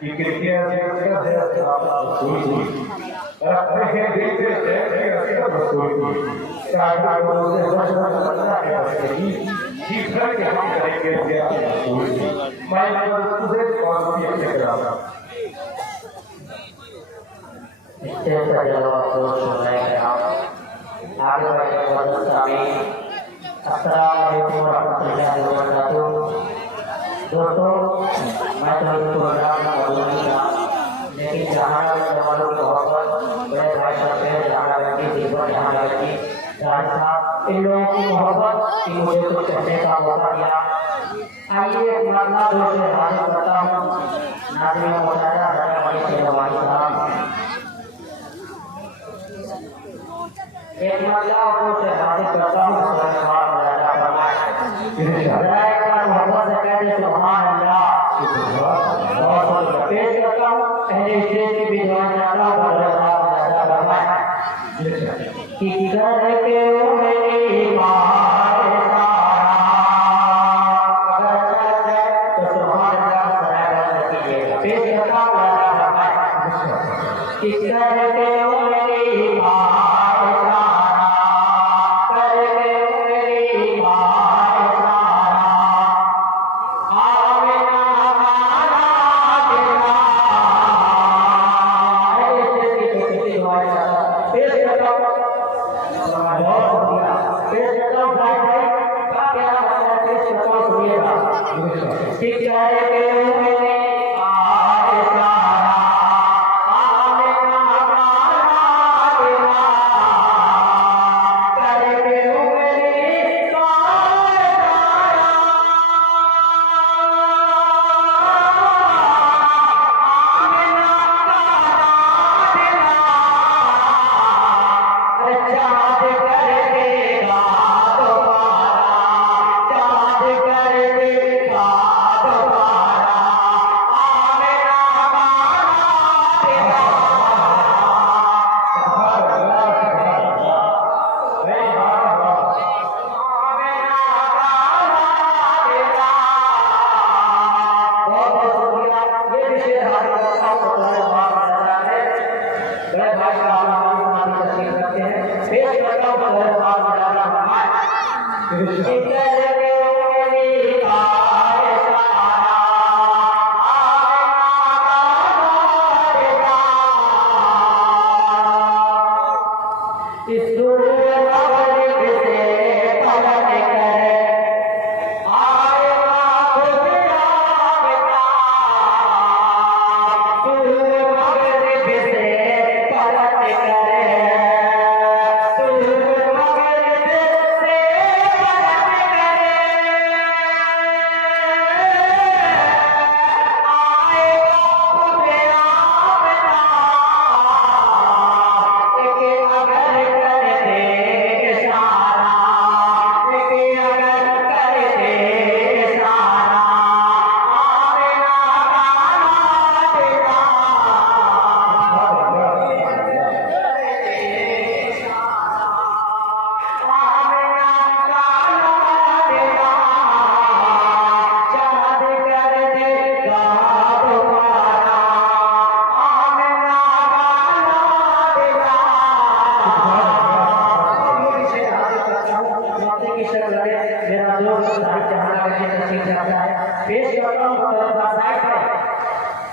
कि कृपया से रखते हैं देखते हैं दोस्तों मैं तो इस प्रोग्राम में मौजूद नहीं था, लेकिन जहाँ जवानों की मोहब्बत बड़े भाई साहब हैं, जहाँ लड़की जीवन, जहाँ लड़की राज साहब, इन लोगों की मोहब्बत कि मुझे कुछ कहने का मौका दिया। आइए एक मरना दो से हाजिर करता हूँ नाज़रीन मोहतरम रहमतुल्लाह शेरवानी साहब, एक मरना दो से हाजिर करता हूँ मोहब्बत से कहते सुभान अल्लाह। पेश करता हूँ पहले स्टेज की विद्वान कि करके मेरी माँ तो सुभान अल्लाह सराय कीजिएगा। पेश करता हूँ कि करके मेरी माँ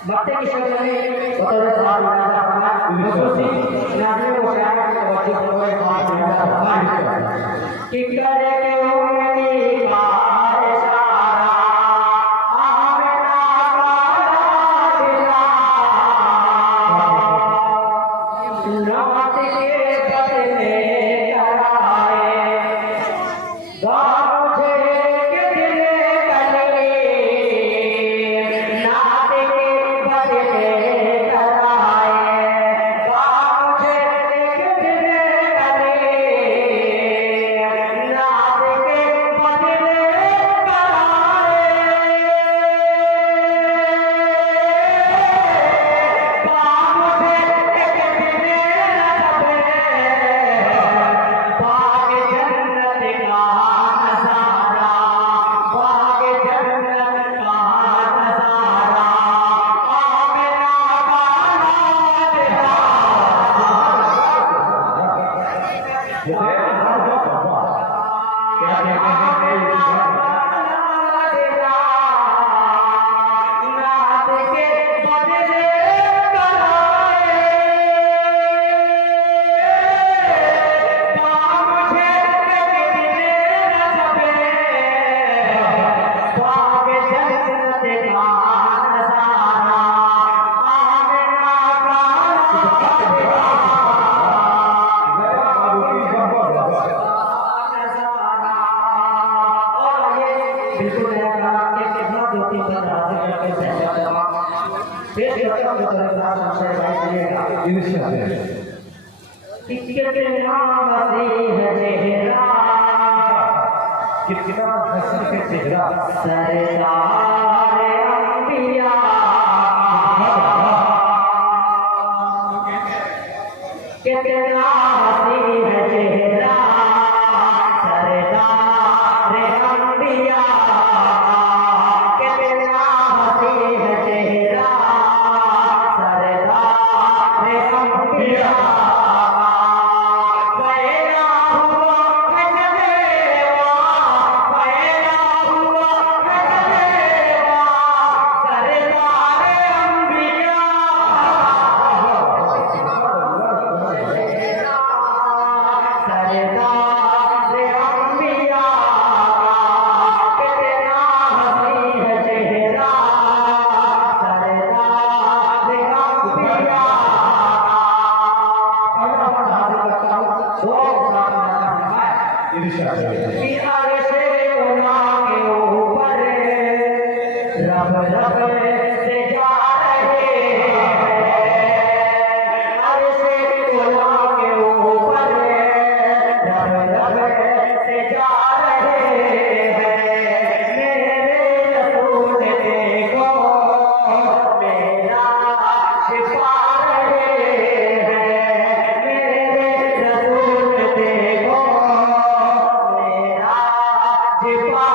मत्ते की शक्ल में बतौर साहब राजा बना दूसरी नाज़रीन को शायद तवज्जो करवाए बात कि करे के उम्मीद मारे सारा आमना दिला नात के बदले कराए मुझे के दिल कले नात के बदले कराए मुझे के दिल कले नात के सहयोग पेश करता हूं तरफ से भाई करिएगा कितना वसी है चेहरा कितना हंसी के चेहरा सरदार अंबिया कितना हसी है चेहरा सरदार अंबिया कितना हसी है चेहरा सरदार अंबिया रब रब से जा रहे अर्श उला के ऊपर रब रब से जा रहे मेरे रसूल देखो मेरा छिपा रहे मेरे रसूल देखो मेरा छिपा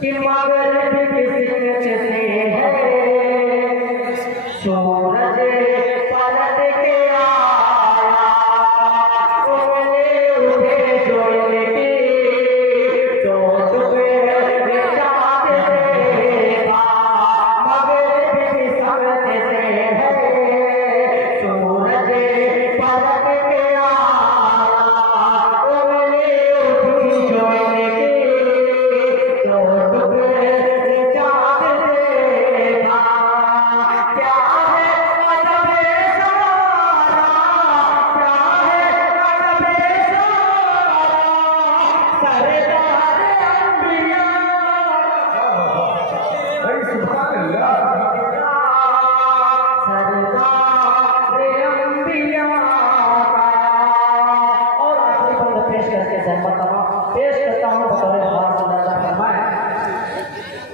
कि मगर किस्मत से है सूरज पलट के आया उगले उठे जोड़े की चोट पे चाँद देखा मगर किस्मत से है सूरज पलट के आया उगले उठी जोड़े की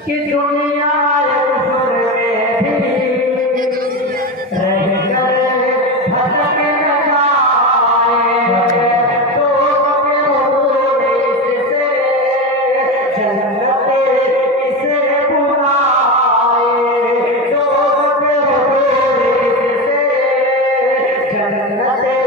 कि दुनिया में भी रहकर भटक न जाए तो इससे जन्नत इसे बुलाए तो इससे जन्नत